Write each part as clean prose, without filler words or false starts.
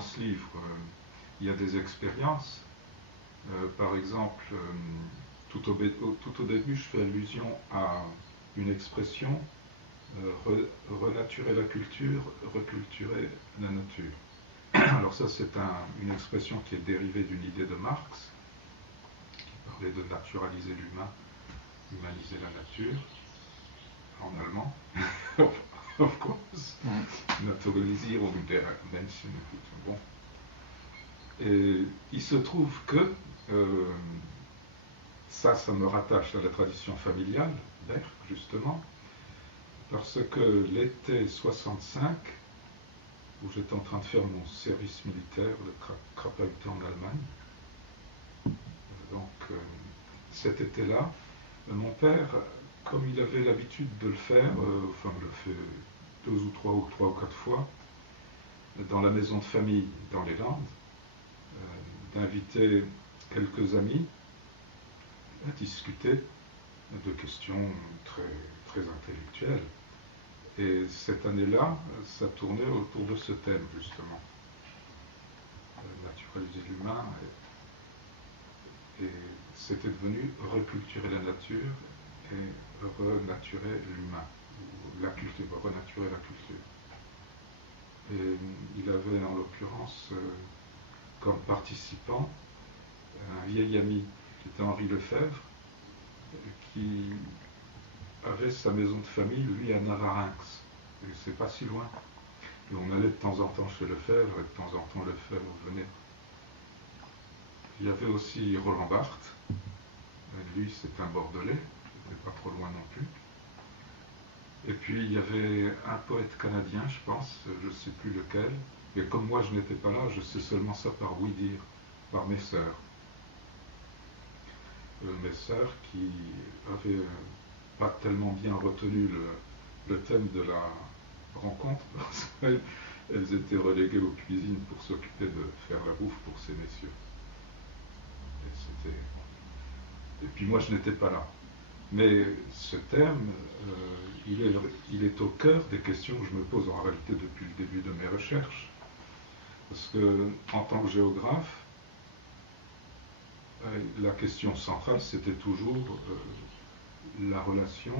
dans ce livre, il y a des expériences. Par exemple, tout au début, je fais allusion à une expression, renaturer la culture, reculturer la nature. Alors ça, c'est une expression qui est dérivée d'une idée de Marx, qui parlait de naturaliser l'humain, humaniser la nature, en allemand, of course, Naturalisierung der Menschen. Bon. Et il se trouve que ça me rattache à la tradition familiale d'Erck, justement, parce que l'été 65, où j'étais en train de faire mon service militaire, le Krapauté en Allemagne, donc cet été-là, mon père, comme il avait l'habitude de le faire, enfin il le fait 2 ou 3 ou 4 fois, dans la maison de famille dans les Landes, d'inviter quelques amis à discuter de questions très, très intellectuelles. Et cette année-là, ça tournait autour de ce thème, justement. Naturaliser l'humain. Et c'était devenu reculturer la nature et renaturer l'humain. La culture, renaturer la culture. Et il avait en l'occurrence comme participant un vieil ami qui était Henri Lefebvre, qui avait sa maison de famille, lui, à Navarinx. Et c'est pas si loin. Et on allait de temps en temps chez Lefebvre, et de temps en temps Lefebvre venait. Il y avait aussi Roland Barthes. Lui, c'est un Bordelais, il n'était pas trop loin non plus. Et puis il y avait un poète canadien, je pense, je ne sais plus lequel. Mais comme moi je n'étais pas là, je sais seulement ça par oui dire, par mes sœurs. Mes sœurs qui avaient pas tellement bien retenu le thème de la rencontre, parce qu'elles étaient reléguées aux cuisines pour s'occuper de faire la bouffe pour ces messieurs. Et puis moi je n'étais pas là. Mais ce thème, il est au cœur des questions que je me pose en réalité depuis le début de mes recherches. Parce que, en tant que géographe, la question centrale, c'était toujours la relation,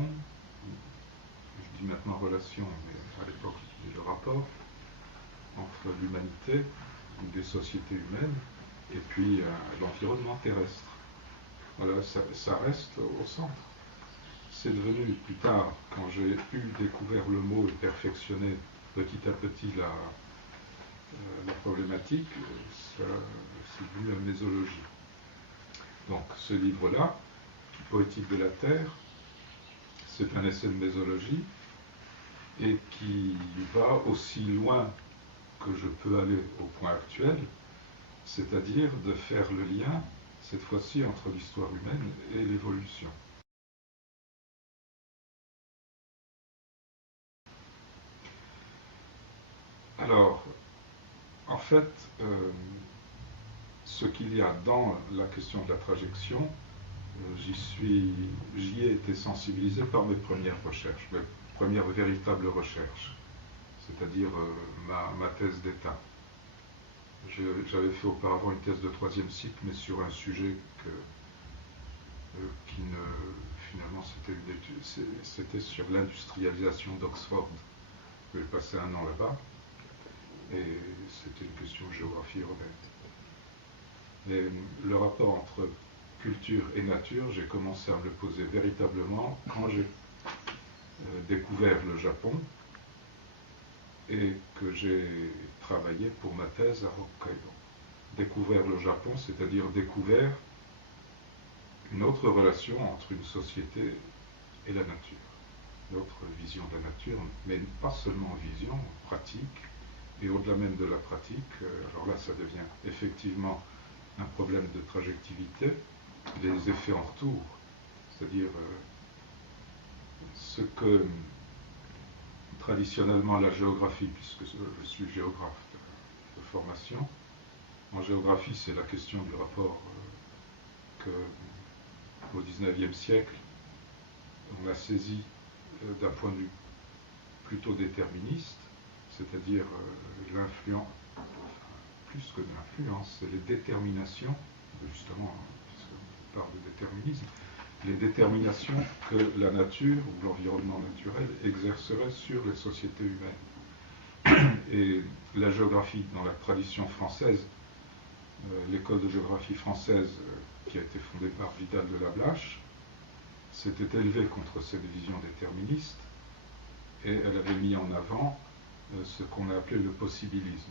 je dis maintenant relation, mais à l'époque, je disais le rapport entre l'humanité, des sociétés humaines, et puis l'environnement terrestre. Voilà, ça reste au centre. C'est devenu plus tard, quand j'ai découvert le mot et perfectionné petit à petit la problématique, c'est devenu la mésologie. Donc ce livre-là, Poétique de la Terre, c'est un essai de mésologie et qui va aussi loin que je peux aller au point actuel, c'est-à-dire de faire le lien, cette fois-ci, entre l'histoire humaine et l'évolution. Alors, en fait, ce qu'il y a dans la question de la trajection, j'y ai été sensibilisé par mes premières recherches, mes premières véritables recherches, c'est-à-dire ma thèse d'état. J'avais fait auparavant une thèse de 3e cycle, mais sur un sujet qui ne... Finalement, c'était sur l'industrialisation d'Oxford. J'ai passé 1 an là-bas, et c'était une question de géographie urbaine. Mais le rapport entre culture et nature, j'ai commencé à me le poser véritablement quand j'ai découvert le Japon et que j'ai travaillé pour ma thèse à Hokkaido. Découvert le Japon, c'est-à-dire découvert une autre relation entre une société et la nature. Une autre vision de la nature, mais pas seulement vision, pratique, et au-delà même de la pratique, alors là ça devient effectivement un problème de trajectivité, des effets en retour, c'est-à-dire ce que traditionnellement la géographie, puisque je suis géographe de formation, en géographie c'est la question du rapport que au XIXe siècle on a saisi d'un point de vue plutôt déterministe, c'est-à-dire plus que de l'influence, c'est les déterminations, justement, puisqu'on parle de déterminisme, les déterminations que la nature ou l'environnement naturel exercerait sur les sociétés humaines. Et la géographie, dans la tradition française, l'école de géographie française qui a été fondée par Vidal de Lablache, s'était élevée contre cette vision déterministe et elle avait mis en avant ce qu'on a appelé le possibilisme.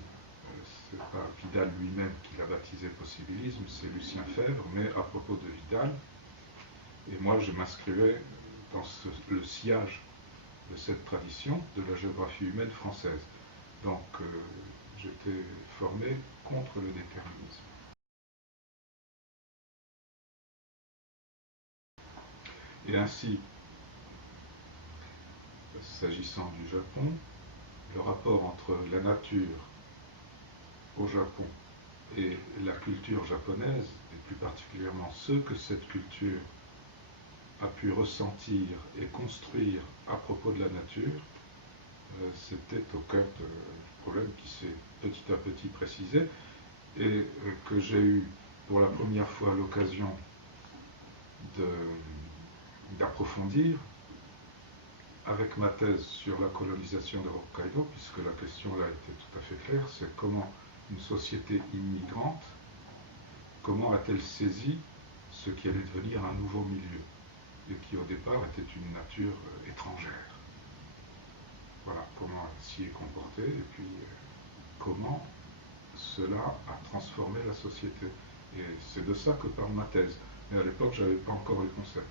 C'est pas Vidal lui-même qui l'a baptisé possibilisme, c'est Lucien Febvre, mais à propos de Vidal. Et moi, je m'inscrivais dans le sillage de cette tradition de la géographie humaine française. Donc, j'étais formé contre le déterminisme. Et ainsi, s'agissant du Japon, le rapport entre la nature au Japon et la culture japonaise, et plus particulièrement ce que cette culture a pu ressentir et construire à propos de la nature, c'était au cœur du problème qui s'est petit à petit précisé et que j'ai eu pour la première fois l'occasion d'approfondir avec ma thèse sur la colonisation de Hokkaido, puisque la question là était tout à fait claire, c'est comment une société immigrante, comment a-t-elle saisi ce qui allait devenir un nouveau milieu, et qui au départ était une nature étrangère. Voilà, comment elle s'y est comportée, et puis comment cela a transformé la société. Et c'est de ça que parle ma thèse. Mais à l'époque, je n'avais pas encore le concept.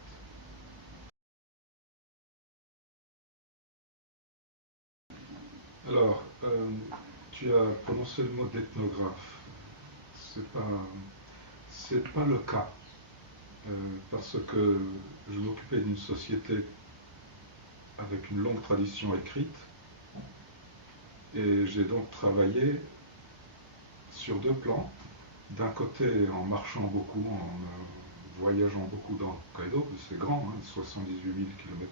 Alors, tu as prononcé le mot d'ethnographe. C'est pas le cas. Parce que je m'occupais d'une société avec une longue tradition écrite, et j'ai donc travaillé sur deux plans. D'un côté, en marchant beaucoup, en voyageant beaucoup dans Hokkaido, c'est grand, 78 000 km².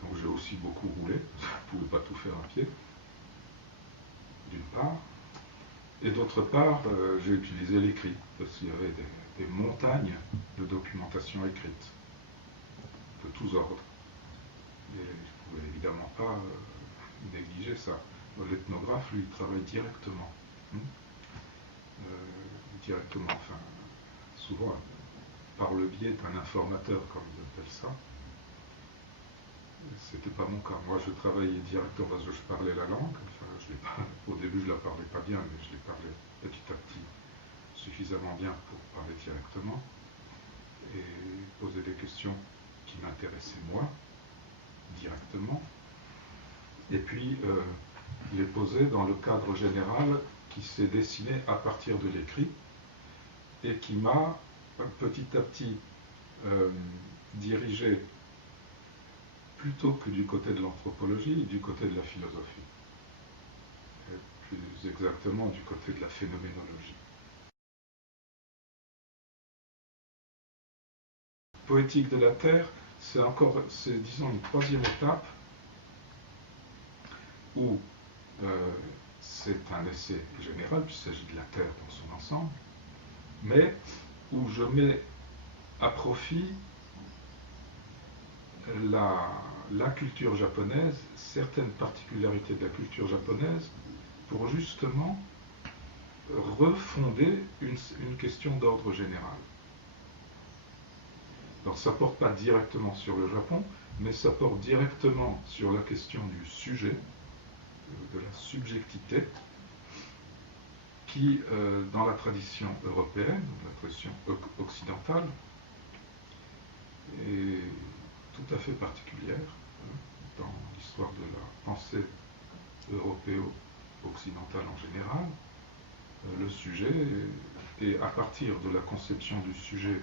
Donc j'ai aussi beaucoup roulé, je ne pouvais pas tout faire à pied, d'une part. Et d'autre part, j'ai utilisé l'écrit, parce qu'il y avait des montagnes de documentation écrite, de tous ordres. Et je ne pouvais évidemment pas négliger ça. L'ethnographe, lui, travaille directement. Directement, enfin, souvent par le biais d'un informateur, comme ils appellent ça. C'était pas mon cas. Moi, je travaillais directement parce que je parlais la langue. Enfin, au début, je la parlais pas bien, mais je l'ai parlé petit à petit suffisamment bien pour parler directement et poser des questions qui m'intéressaient moi, directement. Et puis, les poser dans le cadre général qui s'est dessiné à partir de l'écrit et qui m'a petit à petit dirigé plutôt que du côté de l'anthropologie, du côté de la philosophie. Et plus exactement du côté de la phénoménologie. Poétique de la Terre, c'est disons une troisième étape où c'est un essai général, puisqu'il s'agit de la Terre dans son ensemble, mais où je mets à profit la culture japonaise, certaines particularités de la culture japonaise, pour justement refonder une question d'ordre général. Alors ça ne porte pas directement sur le Japon, mais ça porte directement sur la question du sujet, de la subjectivité, qui, dans la tradition européenne, la tradition occidentale, est tout à fait particulière dans l'histoire de la pensée européo-occidentale en général. Le sujet, et à partir de la conception du sujet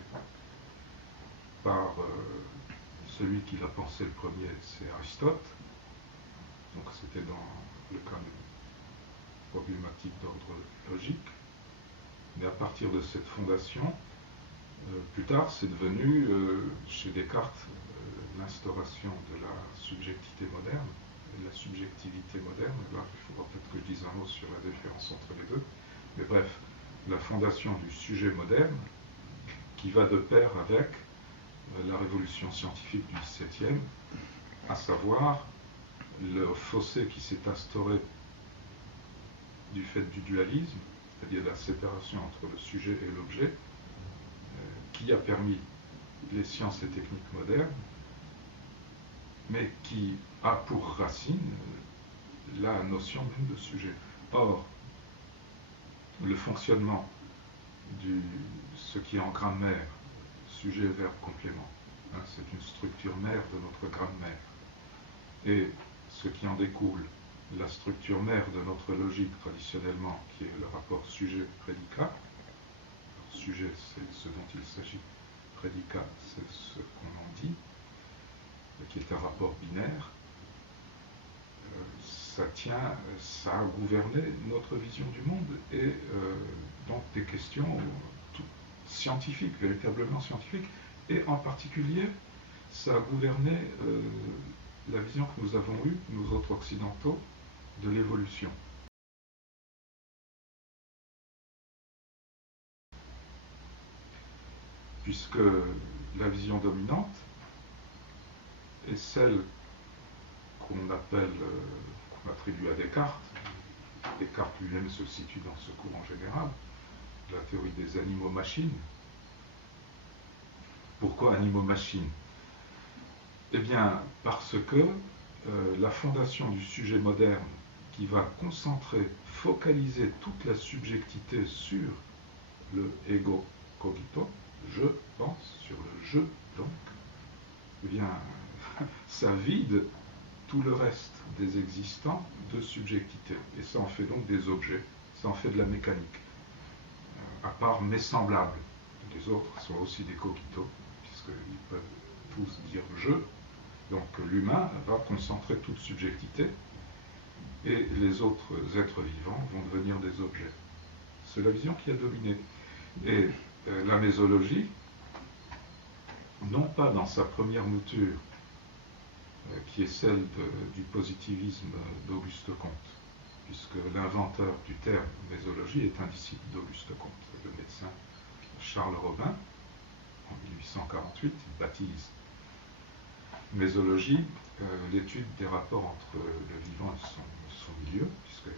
par celui qui l'a pensé le premier, c'est Aristote. Donc c'était dans le cas de problématique d'ordre logique. Mais à partir de cette fondation, plus tard, c'est devenu, chez Descartes, l'instauration de la subjectivité moderne, et de la subjectivité moderne. Là, il faudra peut-être que je dise un mot sur la différence entre les deux. Mais bref, la fondation du sujet moderne qui va de pair avec la révolution scientifique du XVIIe, à savoir le fossé qui s'est instauré du fait du dualisme, c'est-à-dire la séparation entre le sujet et l'objet, qui a permis les sciences et techniques modernes, mais qui a pour racine la notion même de sujet. Or, le fonctionnement de ce qui est en grammaire, sujet, verbe, complément, hein, c'est une structure mère de notre grammaire. Et ce qui en découle, la structure mère de notre logique traditionnellement, qui est le rapport sujet-prédicat. Sujet, c'est ce dont il s'agit. Prédicat, c'est ce qu'on en dit, qui est un rapport binaire. Ça a gouverné notre vision du monde et donc des questions scientifiques, véritablement scientifiques, et en particulier, ça a gouverné la vision que nous avons eue, nous autres occidentaux, de l'évolution. Puisque la vision dominante est celle qu'on attribue à Descartes. Descartes lui-même se situe dans ce courant général, la théorie des animaux-machines. Pourquoi animaux-machines? Eh bien, parce que la fondation du sujet moderne qui va concentrer, focaliser toute la subjectivité sur le ego cogito, je pense, sur le je donc, eh bien, ça vide tout le reste des existants de subjectivité. Et ça en fait donc des objets, ça en fait de la mécanique. À part mes semblables, les autres sont aussi des cogitos, puisqu'ils peuvent tous dire je. Donc l'humain va concentrer toute subjectivité et les autres êtres vivants vont devenir des objets. C'est la vision qui a dominé. Et la mésologie, non pas dans sa première mouture, qui est celle du positivisme d'Auguste Comte, puisque l'inventeur du terme mésologie est un disciple d'Auguste Comte, le médecin Charles Robin, en 1848, il baptise mésologie l'étude des rapports entre le vivant et son milieu, puisque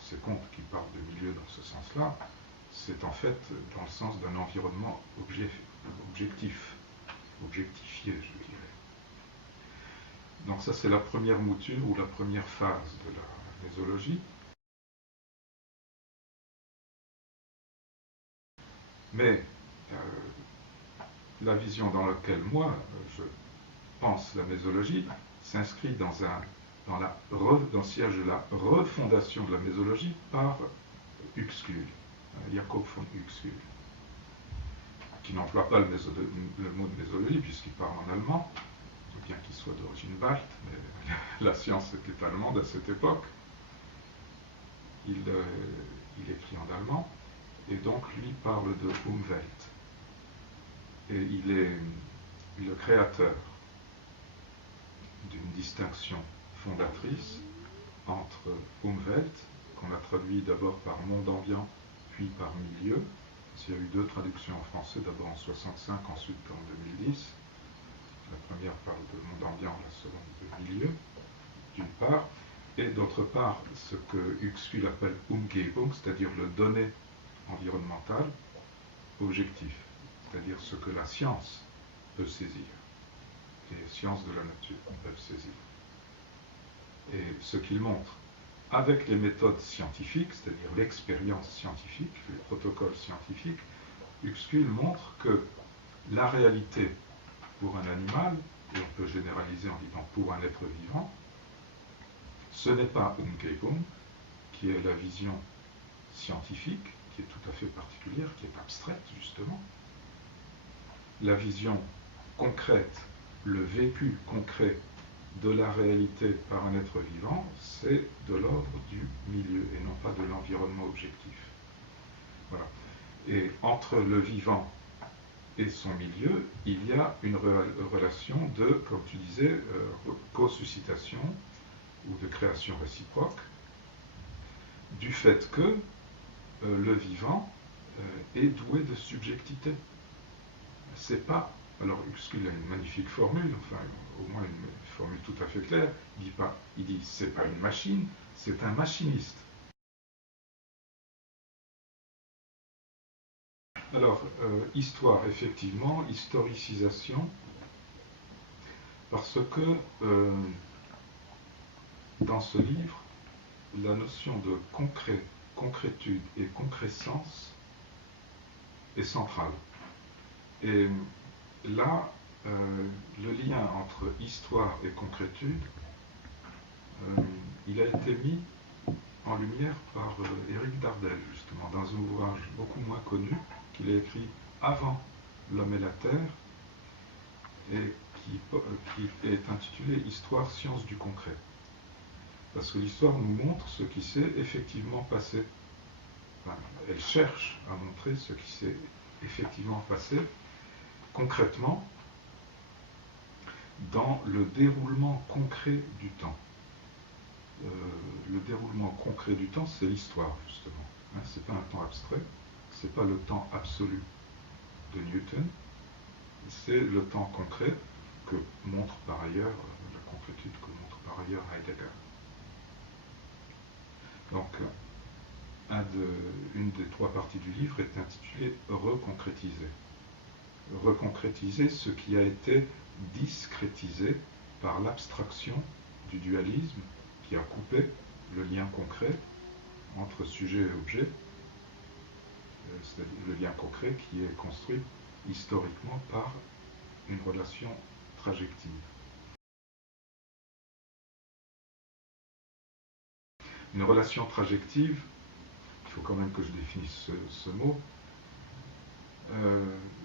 c'est Comte qui parle de milieu dans ce sens-là, c'est en fait dans le sens d'un environnement objectif, objectifié, je dirais. Donc ça, c'est la première mouture ou la première phase de la mésologie. Mais la vision dans laquelle moi, je pense la mésologie, s'inscrit dans le siège de la refondation de la mésologie par Uexküll, Jakob von Uexküll, qui n'emploie pas le mot de mésologie puisqu'il parle en allemand, bien qu'il soit d'origine balte, mais la science était allemande à cette époque. Il écrit en allemand, et donc lui parle de Umwelt. Et il est le créateur d'une distinction fondatrice entre Umwelt, qu'on a traduit d'abord par monde ambiant, puis par milieu. Il y a eu deux traductions en français, d'abord en 65, ensuite en 2010. La première parle de monde ambiant, la seconde de milieu, d'une part, et d'autre part, ce que Uexküll appelle Umgebung, c'est-à-dire le donné environnemental, objectif, c'est-à-dire ce que la science peut saisir, les sciences de la nature peuvent saisir. Et ce qu'il montre avec les méthodes scientifiques, c'est-à-dire l'expérience scientifique, les protocoles scientifiques, Uexküll montre que la réalité pour un animal, et on peut généraliser en disant pour un être vivant, ce n'est pas Umgebung, qui est la vision scientifique, qui est tout à fait particulière, qui est abstraite justement. La vision concrète, le vécu concret de la réalité par un être vivant, c'est de l'ordre du milieu et non pas de l'environnement objectif. Voilà. Et entre le vivant et son milieu, il y a une relation de, comme tu disais, co-suscitation ou de création réciproque, du fait que le vivant est doué de subjectivité. C'est pas. Alors, Huxley a une magnifique formule, enfin, au moins une formule tout à fait claire. Il dit c'est pas une machine, c'est un machiniste. Alors, histoire, effectivement, historicisation, parce que dans ce livre, la notion de concret, concrétude et concrescence est centrale. Et là, le lien entre histoire et concrétude, il a été mis en lumière par Éric Dardel, justement, dans un ouvrage beaucoup moins connu qu'il a écrit avant L'homme et la Terre, et qui est intitulé Histoire, science du concret. Parce que l'histoire nous montre ce qui s'est effectivement passé. Enfin, elle cherche à montrer ce qui s'est effectivement passé concrètement dans le déroulement concret du temps. Le déroulement concret du temps, c'est l'histoire, justement. Hein, c'est pas un temps abstrait, c'est pas le temps absolu de Newton, c'est le temps concret que montre par ailleurs, la concrétude que montre par ailleurs Heidegger. Donc, une des trois parties du livre est intitulée Reconcrétiser. Reconcrétiser ce qui a été discrétisé par l'abstraction du dualisme qui a coupé le lien concret entre sujet et objet, c'est-à-dire le lien concret qui est construit historiquement par une relation trajective. Une relation trajective, il faut quand même que je définisse ce mot.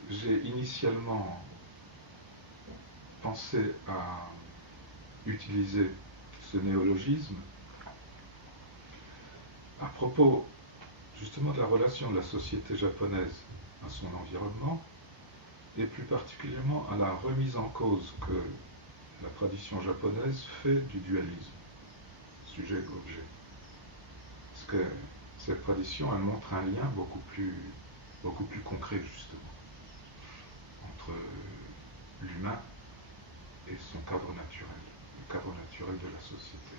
J'ai initialement pensé à utiliser ce néologisme à propos justement de la relation de la société japonaise à son environnement, et plus particulièrement à la remise en cause que la tradition japonaise fait du dualisme, sujet-objet. Parce que cette tradition, elle montre un lien beaucoup plus concret, justement, entre l'humain et son cadre naturel, le cadre naturel de la société.